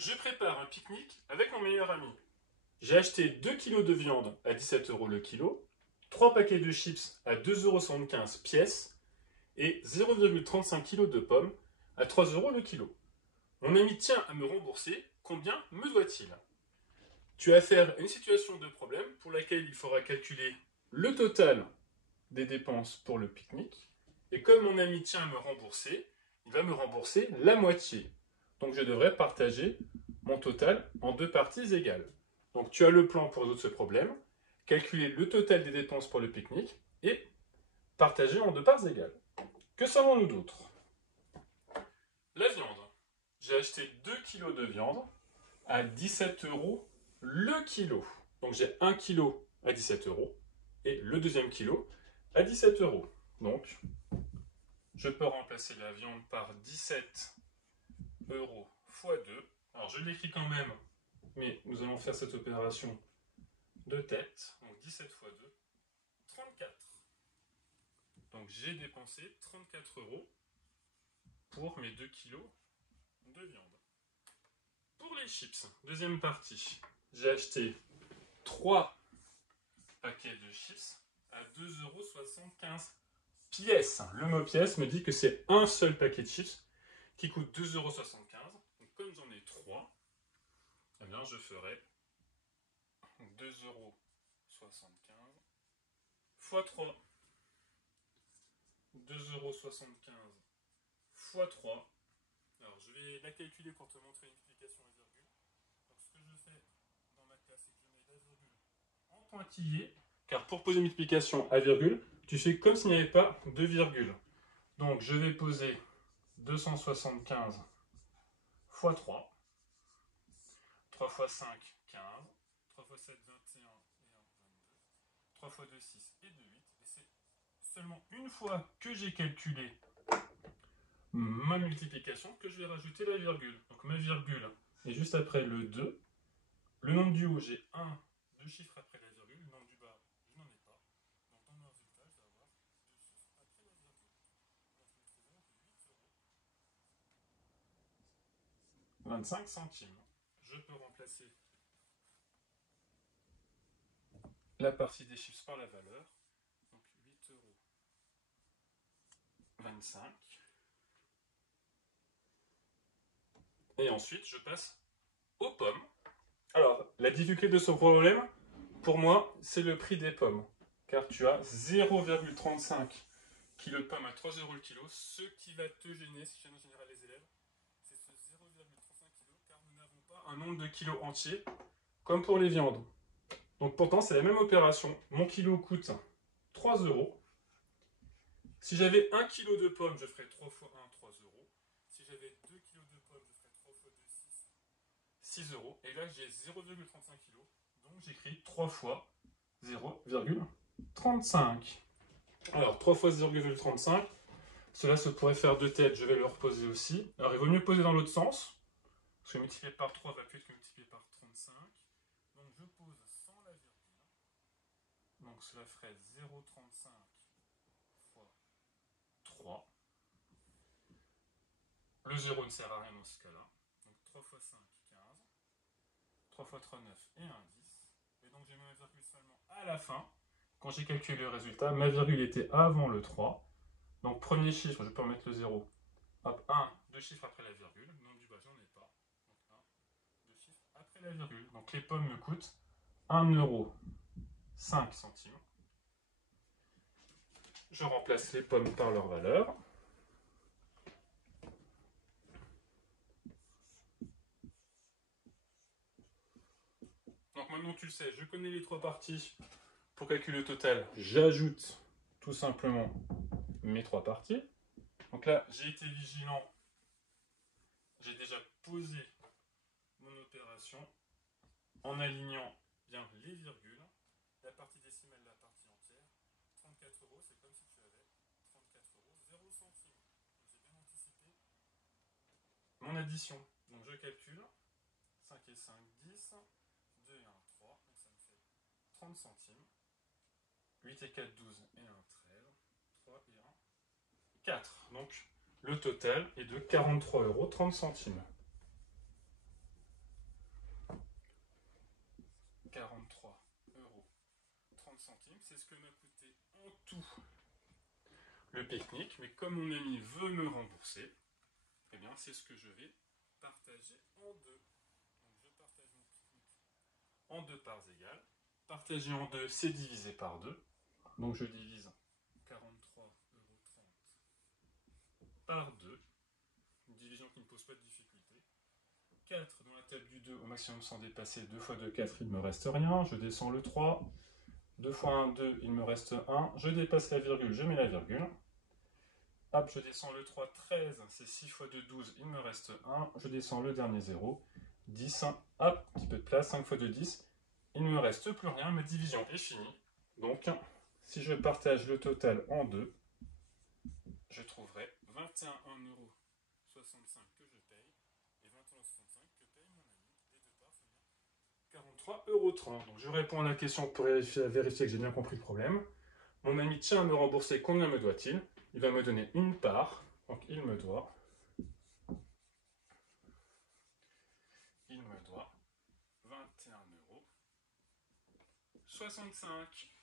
Je prépare un pique-nique avec mon meilleur ami. J'ai acheté 2 kg de viande à 17 € le kilo, 3 paquets de chips à 2,75 € pièce et 0,35 kg de pommes à 3 € le kilo. Mon ami tient à me rembourser. Combien me doit-il? Tu as affaire à une situation de problème pour laquelle il faudra calculer le total des dépenses pour le pique-nique. Et comme mon ami tient à me rembourser, il va me rembourser la moitié. Donc je devrais partager mon total en deux parties égales. Donc tu as le plan pour résoudre ce problème, calculer le total des dépenses pour le pique-nique et partager en deux parts égales. Que savons-nous d'autre? La viande. J'ai acheté 2 kg de viande à 17 € le kilo. Donc j'ai 1 kg à 17 € et le deuxième kilo à 17 €. Donc je peux remplacer la viande par 17 € fois 2. Alors je l'écris quand même, mais nous allons faire cette opération de tête. Donc 17 fois 2, 34. Donc j'ai dépensé 34 € pour mes 2 kilos de viande. Pour les chips, deuxième partie, j'ai acheté 3 paquets de chips à 2,75 € pièce. Le mot pièce me dit que c'est un seul paquet de chips qui coûte 2,75 €. Donc comme j'en ai 3, eh bien je ferai 2,75 € fois 3. 2,75 € fois 3. Alors je vais la calculer pour te montrer une multiplication à virgule. Donc ce que je fais dans ma classe, c'est que je mets la virgule en pointillé. Car pour poser une multiplication à virgule, tu fais comme s'il n'y avait pas de virgule. Donc je vais poser 275 fois 3. 3 fois 5, 15. 3 fois 7, 21 et 1, 22. 3 fois 2, 6 et 2, 8. Et c'est seulement une fois que j'ai calculé ma multiplication que je vais rajouter la virgule. Donc ma virgule est juste après le 2. Le nombre du haut, j'ai 2 chiffres après la virgule. Le nombre du bas, je n'en ai pas. Donc dans mon résultat, je vais avoir 2 chiffres après la virgule. Donc nous trouvons 8,25 centimes. Je peux remplacer la partie des chiffres par la valeur. Donc 8,25 €. Et ensuite, je passe aux pommes. Alors, la difficulté de ce problème, pour moi, c'est le prix des pommes. Car tu as 0,35 kg de pommes à 3 € le kilo. Ce qui va te gêner, si tu viens en général les élèves, c'est ce 0,35 kg, car nous n'avons pas un nombre de kilos entiers, comme pour les viandes. Donc pourtant, c'est la même opération. Mon kilo coûte 3 €. Si j'avais 1 kg de pommes, je ferais 3 fois 1, 3 €. Si j'avais 2 kg de pommes, je ferais 3 fois 2, 6 €. Et là, j'ai 0,35 kg. Donc j'écris 3 fois 0,35. Alors 3 fois 0,35, cela se pourrait faire de tête, je vais le reposer aussi. Alors il vaut mieux poser dans l'autre sens, parce que multiplier par 3 va plus vite que multiplier par 35. Donc je pose sans la virgule. Donc cela ferait 0,35 fois 3. Le 0 ne sert à rien dans ce cas-là. Donc 3 fois 5, 15. 3 fois 3, 9 et 1, 10. Et donc j'ai mis ma virgule seulement à la fin. Quand j'ai calculé le résultat, ma virgule était avant le 3. Donc premier chiffre, je peux remettre le 0. Hop, 1, 2 chiffres après la virgule. Le nombre du bas, j'en ai pas. Donc 1, 2 chiffres après la virgule. Donc les pommes me coûtent 1,05 €. Je remplace les pommes par leur valeur. Donc maintenant tu le sais, je connais les trois parties. Pour calculer le total, j'ajoute tout simplement mes trois parties. Donc là, j'ai été vigilant. J'ai déjà posé mon opération en alignant bien les virgules, la partie décimale, la partie entière. 34 €, c'est comme si tu avais 34 € 0 centimes. J'ai bien anticipé mon addition. Donc je calcule 5 et 5, 10, 2 et 1, 3, donc ça me fait 30 centimes. 8 et 4, 12 et 1, 13, 3 et 1, 4. Donc le total est de 43,30 €. tout le pique-nique, mais comme mon ami veut me rembourser, eh bien c'est ce que je vais partager en deux. Donc je partage mon pique-nique en deux parts égales. Partager en deux, c'est diviser par 2. Donc je divise 43,30 € par 2. Une division qui ne pose pas de difficulté. 4 dans la table du 2 au maximum sans dépasser. 2 fois 2, 4, il ne me reste rien. Je descends le 3. 2 fois 1, 2, il me reste 1. Je dépasse la virgule, je mets la virgule. Hop, je descends le 3, 13. C'est 6 fois 2, 12, il me reste 1. Je descends le dernier 0. 10, hop, petit peu de place. 5 fois 2, 10. Il ne me reste plus rien. Ma division est finie. Donc, si je partage le total en 2, je trouverai 21,65 € que je paye et 21,65 € que paye mon ami. Les deux parts, ça fait 43,30 €. Donc je réponds à la question pour vérifier que j'ai bien compris le problème. Mon ami tient à me rembourser, combien me doit-il? Il va me donner une part, donc il me doit 21,65 €.